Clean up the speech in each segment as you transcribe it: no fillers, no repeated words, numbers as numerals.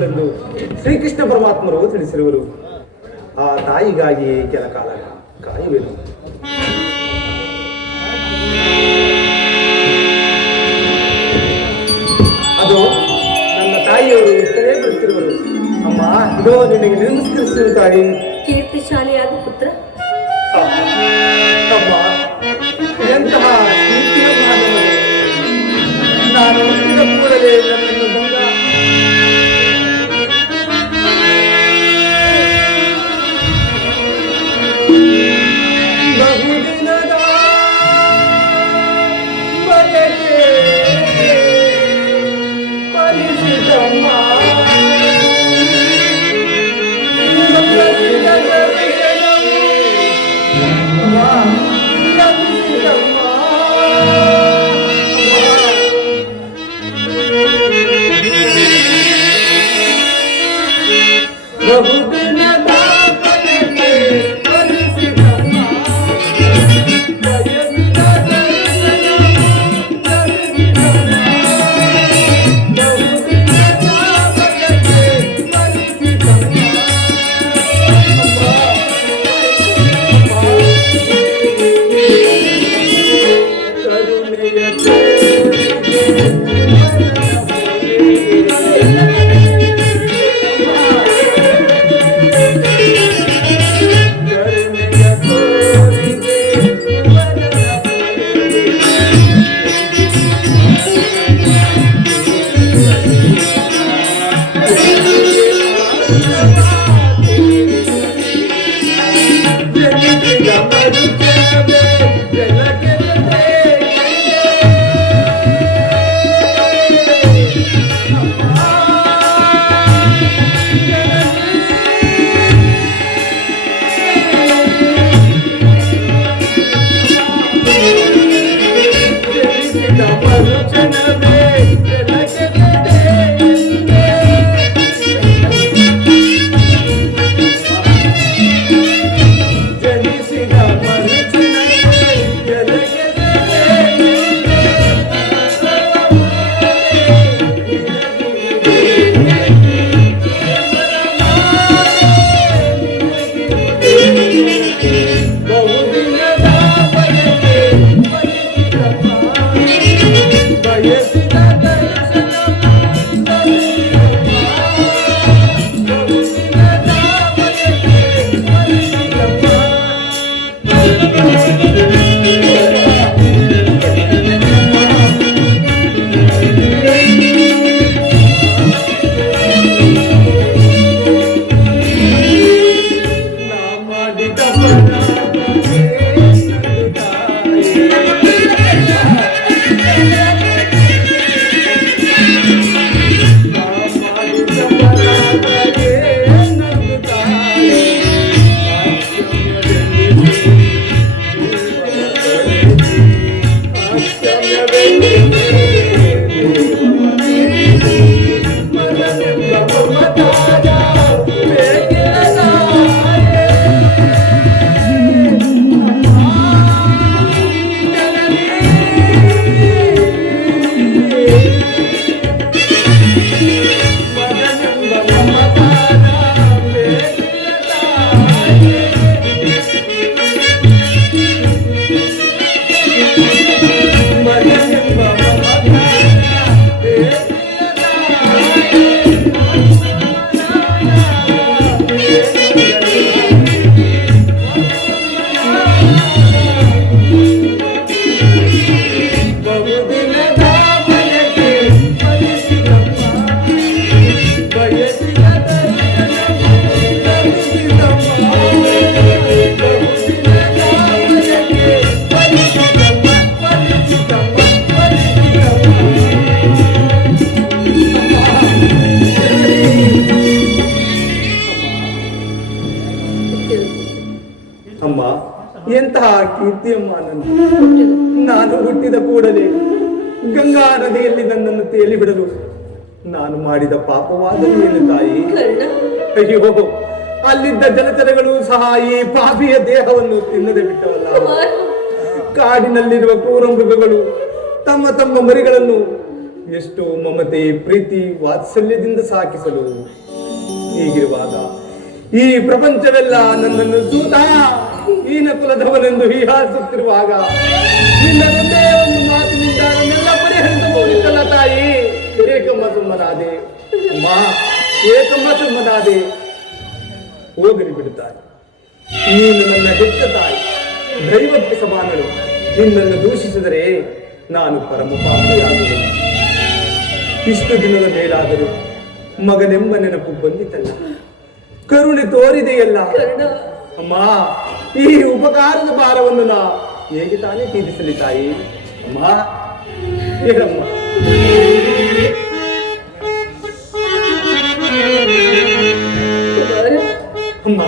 ಹುಟ್ಟಿದವಳೆಂದು ಶ್ರೀಕೃಷ್ಣ ಪರಮಾತ್ಮರು ತಿಳಿಸಿರುವರು. ಆ ತಾಯಿಗಾಗಿ ಕೆಲ ಕಾಲ ಕಾಯುವೆನು. ಅದು ನನ್ನ ತಾಯಿಯವರು ಇತ್ತಲೇ ಬರುತ್ತಿರುವರು. ಅಮ್ಮ, ಇದೋ ನಿನಗೆ ನಮಸ್ಕರಿಸುವ ತಾಯಿ. ಕೀರ್ತಿಶಾಲಿಯಾದ ಪುತ್ರ. ಅಮ್ಮ, ಎಂತಹ ಕೀರ್ತಿಯ ಮಾನವರು. ನಾನು ಹುಟ್ಟಿದ ಕೂಡಲೇ ನನ್ನನ್ನು ಬಹುದಿನದ ಬಯಕೆ ಪರಿಸಿದಮ್ಮ. ಅಮ್ಮ, ಎಂತಹ ಕೀರ್ತಿಯಮ್ಮ ನಾನು ಹುಟ್ಟಿದ ಕೂಡಲೇ ಗಂಗಾ ನದಿಯಲ್ಲಿ ನನ್ನನ್ನು ತೇಲಿ ಬಿಡಲು ನಾನು ಮಾಡಿದ ಪಾಪವಾದರೂ ಏನು ತಾಯಿ? ಅಯ್ಯೋ, ಅಲ್ಲಿದ್ದ ಜಲಚರಗಳು ಸಹ ಈ ಪಾಪಿಯ ದೇಹವನ್ನು ತಿನ್ನದೆ ಬಿಟ್ಟವಲ್ಲ. ಕಾಡಿನಲ್ಲಿರುವ ಕ್ರೂರ ಮೃಗಗಳು ತಮ್ಮ ತಮ್ಮ ಮರಿಗಳನ್ನು ಎಷ್ಟೋ ಮಮತೆ ಪ್ರೀತಿ ವಾತ್ಸಲ್ಯದಿಂದ ಸಾಕಿಸಲು ಹೀಗಿರುವಾಗ ಈ ಪ್ರಪಂಚವೆಲ್ಲ ನನ್ನನ್ನು ಸೂತ ಹೀನ ಕುಲದವನೆಂದು ಹೀಹಾರಿಸುತ್ತಿರುವಾಗ ನಿನ್ನದೊಂದೇ ಒಂದು ಮಾತಿನಿಂದ ನನ್ನೆಲ್ಲ ಪರಿಹರಿಸಬಹುದಿತ್ತಲ್ಲ ತಾಯಿ. ಏಕಮ್ಮ ಸುಮ್ಮನಾದೆ ಅಮ್ಮ, ಏಕಮ್ಮ ಸುಮ್ಮನಾದೆ. ಹೋಗಲಿ ಬಿಡುತ್ತಾರೆ. ನೀನು ನನ್ನ ಹೆತ್ತ ತಾಯಿ, ದೈವಕ್ಕೆ ಸಮಾನಳು. ನಿನ್ನನ್ನು ದೂಷಿಸಿದರೆ ನಾನು ಪರಮ ಪಾಪಿಯಾಗುವೆನು. ಇಷ್ಟು ದಿನದ ಮೇಲಾದರೂ ಮಗನೆಂಬ ನೆನಪು ಬಂದಿತಲ್ಲ, ಕರುಣೆ ತೋರಿದೆಯಲ್ಲ ಅಮ್ಮ. ಈ ಉಪಕಾರದ ಭಾರವನ್ನು ನಾ ಹೇಗೆ ತಾನೇ ತೀರಿಸಲಿ ತಾಯಿ? ಅಮ್ಮ, ಹೇಳಮ್ಮ. ಅಮ್ಮ,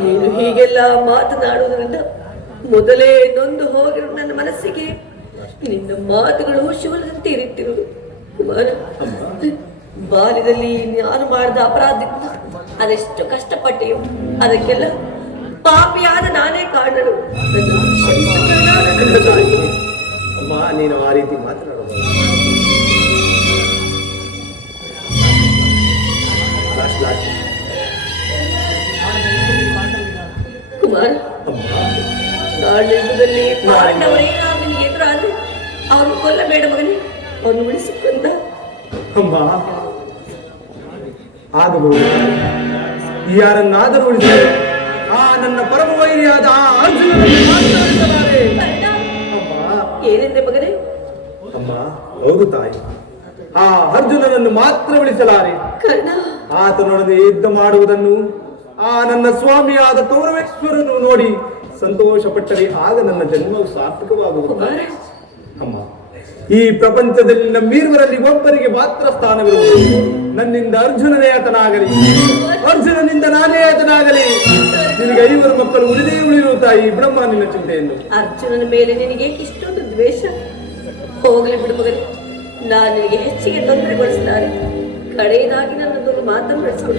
ನೀನು ಹೀಗೆಲ್ಲ ಮಾತನಾಡುವುದರಿಂದ ಮೊದಲೇ ನೊಂದು ಹೋಗಿರು ನನ್ನ ಮನಸ್ಸಿಗೆ ನಿನ್ನ ಮಾತುಗಳು ಶೂಲದಂತೆ ಇರುತ್ತಿರುವುದು. ಕುಮಾರ, ಬಾಲ್ಯದಲ್ಲಿ ನಾನು ಮಾಡಿದ ಅಪರಾಧದಿಂದ ಅದೆಷ್ಟು ಕಷ್ಟಪಟ್ಟೆಯೋ ಅದಕ್ಕೆಲ್ಲ ಪಾಪಿಯಾದ ನಾನೇ ಕಾರಣರು. ಅಮ್ಮ, ನೀನು ಆ ರೀತಿ ಮಾತನಾಡಬಹುದು. ಕುಮಾರ, ನಾಳೆದಲ್ಲಿ ಪಾಂಡವರೇನಾದ್ರು ನಿನಗೆ ಎದುರಾದ್ರೆ ಅವನು ಕೊಲ್ಲಬೇಡ ಮಗನೇ, ಅವನು ಉಳಿಸಿಕೊಂಡ. ಅಮ್ಮ, ಆಗಬಹುದು. ಯಾರನ್ನಾದರೂ ಉಳಿಸಿದರೆ ಆ ನನ್ನ ಪರಮ ವೈರಿಯಾದ ಆ ಅರ್ಜುನನನ್ನು ಮಾತನಾಡಿಸಲಾರೆ. ಅಮ್ಮ, ಏನೆಂದೆ ಮಗನೇ? ಅಮ್ಮ, ಹೌದು ತಾಯಿ, ಆ ಅರ್ಜುನನನ್ನು ಮಾತ್ರ ಉಳಿಸಲಾರೆ. ಕರ್ಣ, ಆತನೊಡನೆ ಯುದ್ಧ ಮಾಡುವುದನ್ನು ಆ ನನ್ನ ಸ್ವಾಮಿಯಾದ ಕೌರವೇಶ್ವರನು ನೋಡಿ ಸಂತೋಷ ಪಟ್ಟರೆ ಆಗ ನನ್ನ ಜನ್ಮವು ಸಾರ್ಥಕವಾಗುವುದು. ಅಮ್ಮ, ಈ ಪ್ರಪಂಚದಲ್ಲಿ ನಮ್ಮೀರ್ವರಲ್ಲಿ ಒಬ್ಬರಿಗೆ ಮಾತ್ರ ಸ್ಥಾನವಿರುವುದು. ನನ್ನಿಂದ ಅರ್ಜುನನೇ ಆತನಾಗಲಿ, ಅರ್ಜುನನಿಂದ ನಾನೇ ಆತನಾಗಲಿ. ನಿನಗೆ 5 ಮಕ್ಕಳು ಉಳಿದೇ ಉಳಿಯುವ ತಾಯಿ, ಬ್ರಹ್ಮ ನಿನ್ನ ಚಿಂತೆಯನ್ನು. ಅರ್ಜುನನ ಮೇಲೆ ನಿನಗೆ ಇಷ್ಟೊಂದು ದ್ವೇಷ? ಹೋಗಲಿ ಬಿಡು ಮಗನೇ, ನಾನು ನಿನಗೆ ಹೆಚ್ಚಿಗೆ ತೊಂದರೆಗೊಳಿಸಿದ್ದಾರೆ. ಕಡೆಯದಾಗಿ ನನ್ನದೊಂದು ಮಾತನ್ನು ನಡೆಸಿಕೊಡು.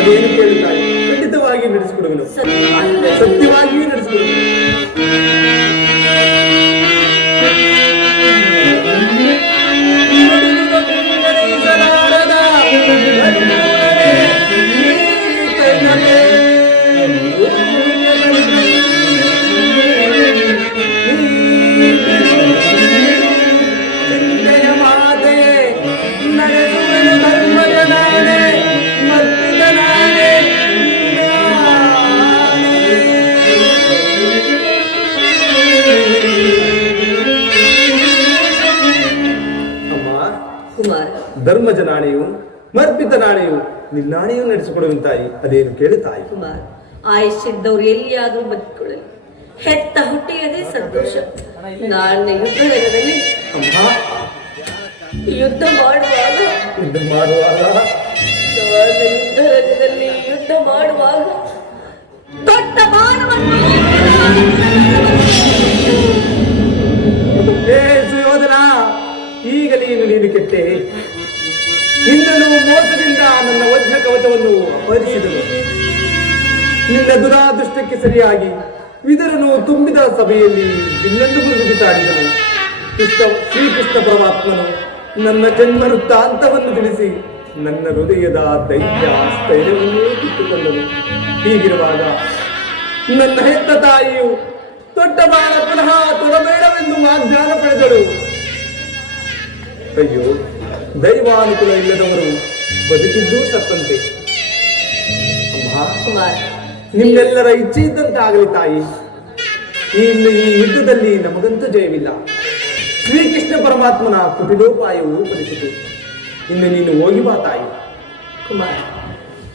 ಅದೇನು ಕೇಳುತ್ತಾಯಿ? ಖಂಡಿತವಾಗಿ ನಡೆಸಿಕೊಡುವೆನು, ಸತ್ಯವಾಗಿಯೂ ನಡೆಸಿಕೊಡುವೆನು. ಕುಮಾರ, ಧರ್ಮಜ ನಾಣೆಯು ಮರ್ಪಿತ ನಾಣೆಯು ನಿನ್ನಾಣೆಯು ನಡೆಸಿಕೊಡುವಂತ ತಾಯಿ, ಅದೇನು ಕೇಳು ತಾಯಿ. ಕುಮಾರ, ಆಯುಷ್ಯದವ್ರು ಎಲ್ಲಿಯಾದ್ರೂ ಬದುಕೊಳ್ಳಲಿ, ಹೆತ್ತ ಹುಟ್ಟಿಯದೇ ಸಂತೋಷ. ನಾಳೆ ಯುದ್ಧ ರಂಗದಲ್ಲಿ ಅಮ್ಮ, ಯುದ್ಧ ಮಾಡುವಾಗ ಯುದ್ಧ ಮಾಡುವಾಗ ನಾಳೆ ಯುದ್ಧ ರಂಗದಲ್ಲಿ ಯುದ್ಧ ಮಾಡುವಾಗ ದೊಡ್ಡ ಬಾಣವನ್ನು ಏ ಸುಯೋಧನ, ಈಗಲೇ ನೀನು ಕೆಟ್ಟೆ. ಇಂದ್ರನು ಮೋಸದಿಂದ ನನ್ನ ವಜ್ರ ಕವಚವನ್ನು ಅಪಹರಿಸಿದನು. ನಿನ್ನ ದುರಾದೃಷ್ಟಕ್ಕೆ ಸರಿಯಾಗಿ ವಿದುರನು ತುಂಬಿದ ಸಭೆಯಲ್ಲಿ ಬಿಲ್ಲನ್ನು ಮುರಿದು ಬಿಸಾಡಿದನು. ಶ್ರೀಕೃಷ್ಣ ಪರಮಾತ್ಮನು ನನ್ನ ಜನ್ಮ ವೃತ್ತಾಂತವನ್ನು ತಿಳಿಸಿ ನನ್ನ ಹೃದಯದ ದೈತ್ಯ ಸ್ಥೈರ್ಯವನ್ನೇ ಕಿತ್ತುಕೊಂಡನು. ಹೀಗಿರುವಾಗ ನನ್ನ ಹೆತ್ತ ತಾಯಿಯು ದೊಡ್ಡ ಬಾಣ ಪುನಃ ತೊಡಬೇಡವೆಂದು ವಾಗ್ದಾನ ಪಡೆದಳು. ಅಯ್ಯೋ, ದೈವಾನುಕೂಲ ಇಲ್ಲದವರು ಬದುಕಿದ್ದೂ ಸತ್ತಂತೆ. ಅಮ್ಮ, ಕುಮಾರ, ನಿಮ್ಮೆಲ್ಲರ ಇಚ್ಛೆ ಇದ್ದಂತಾಗಲಿ ತಾಯಿ. ಇನ್ನು ಈ ಯುದ್ಧದಲ್ಲಿ ನಮಗಂತೂ ಜಯವಿಲ್ಲ. ಶ್ರೀಕೃಷ್ಣ ಪರಮಾತ್ಮನ ಕುಟಿಲೋಪಾಯವು ಫಲಿಸಿತು. ಇನ್ನು ನೀನು ಹೋಗಿ ಬಾ ತಾಯಿ. ಕುಮಾರ,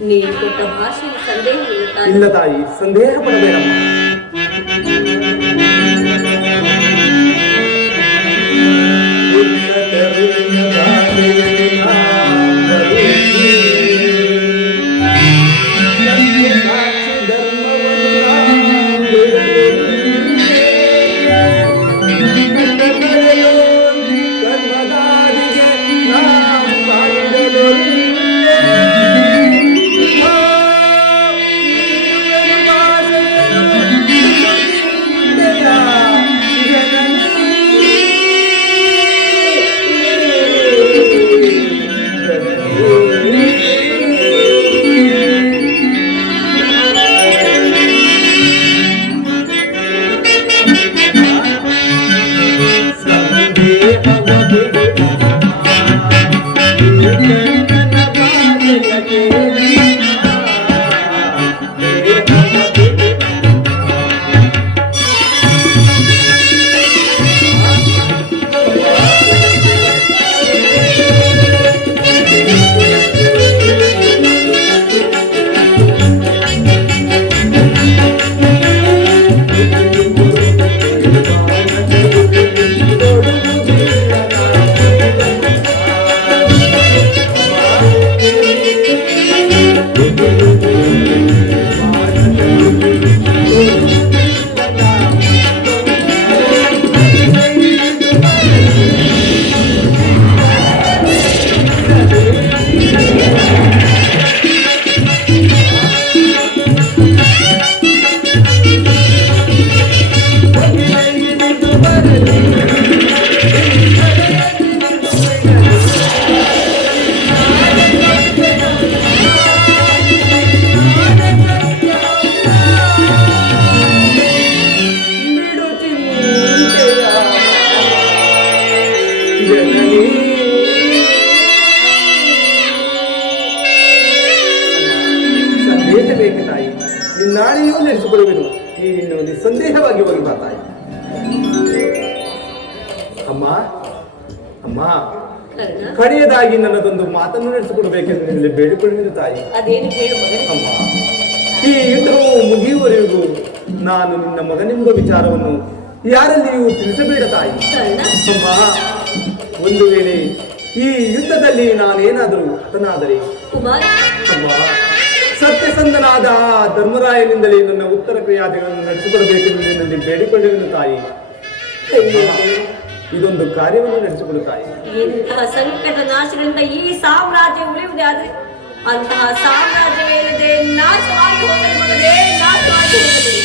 ನೀನು ಕೊಟ್ಟ ಭಾಷೆಯಲ್ಲಿ ಸಂದೇಹವಿಲ್ಲ ತಾಯಿ. ಇಲ್ಲ ತಾಯಿ, ಸಂದೇಹ ಪಡಬೇಡಮ್ಮ. ಬೇಕು ತಾಯಿ. ನಿನ್ನಾಳೆಯೂ ನಡೆಸಿಕೊಳ್ಳುವೆನು. ನೀನು ನಿಸ್ಸಂದೇಹವಾಗಿ ಹೋಗಿ ಬಾ ತಾಯಿ. ಅಮ್ಮ, ಅಮ್ಮ, ಕಡೆಯದಾಗಿ ನನ್ನದೊಂದು ಮಾತನ್ನು ನಡೆಸಿಕೊಡಬೇಕೆಂದು ನಿನ್ನಲ್ಲಿ ಬೇಡಿಕೊಳ್ಳುವೆನು ತಾಯಿ. ಅದೇನು ಹೇಳು ಮಗನೇ. ಅಮ್ಮ, ಈ ಯುದ್ಧವು ಮುಗಿಯುವವರೆಗೂ ನಾನು ನಿನ್ನ ಮಗನೆಂಬ ವಿಚಾರವನ್ನು ಯಾರಲ್ಲಿಯೂ ತಿಳಿಸಬೇಡ ತಾಯಿ. ಅಮ್ಮ, ಒಂದು ವೇಳೆ ಈ ಯುದ್ಧದಲ್ಲಿ ನಾನೇನಾದರೂ ಹತನಾದರೆ ಅಮ್ಮ, ಸತ್ಯಸಂಧನಾದ ಧರ್ಮರಾಯನಿಂದಲೇ ನನ್ನ ಉತ್ತರ ಕ್ರಿಯಾದಿಗಳನ್ನು ನಡೆಸಿಕೊಡಬೇಕೆಂದು ನಿನ್ನಲ್ಲಿ ಬೇಡಿಕೊಳ್ಳುವೆನು ತಾಯಿ. ಇದೊಂದು ಕಾರ್ಯವನ್ನು ನಡೆಸಿಕೊಡು ತಾಯಿ. ಇಂತಹ ಸಂಕಟ ನಾಶಗಳಿಂದ ಈ ಸಾಮ್ರಾಜ್ಯ ಉಳಿಯುವುದೇ ಆದ್ರೆ ಅಂತಹ ಸಾಮ್ರಾಜ್ಯವೇ ಇಲ್ಲದೆ ನಾಶವಾಗಿ ಹೋಗಲಿ ಮಗನೇ, ನಾಶವಾಗಿ ಹೋಗಲಿ.